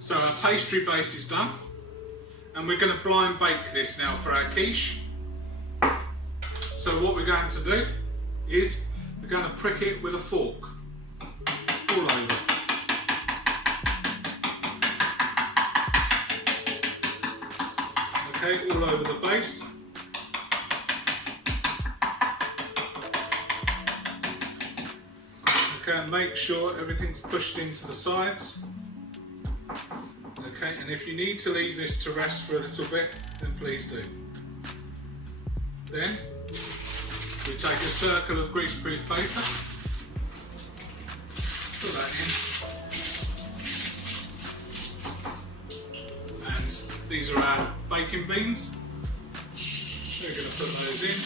So our pastry base is done, and we're going to blind bake this now for our quiche. So what we're going to do is we're going to prick it with a fork all over. Okay, all over the base. Okay, and make sure everything's pushed into the sides. Okay, and if you need to leave this to rest for a little bit, then please do. Then we take a circle of greaseproof paper, put that in, and these are our baking beans. We're going to put those in,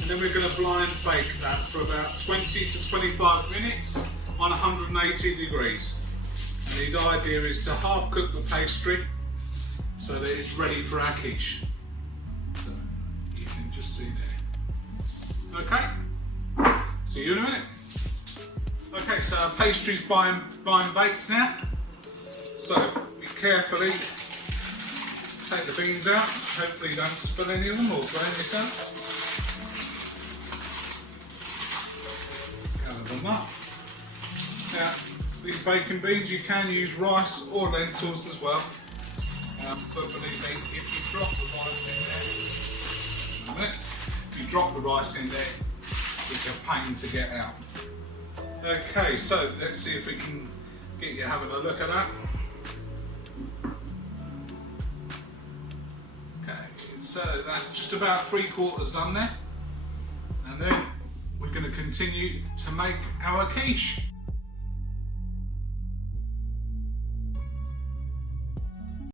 and then we're going to blind bake that for about 20 to 25 minutes on 180 degrees. And the idea is to half cook the pastry so that it's ready for our quiche. So you can just see there. Okay, see you in a minute. Okay, so our pastry's blind baked now. So we carefully take the beans out. Hopefully you don't spill any of them or burn yourself. Gather them up. Now, these baking beans, you can use rice or lentils as well. But believe me, if you drop the rice in there, it's a pain to get out. Okay, so let's see if we can get you having a look at that. Okay, so that's just about 3/4 done there. And then we're going to continue to make our quiche.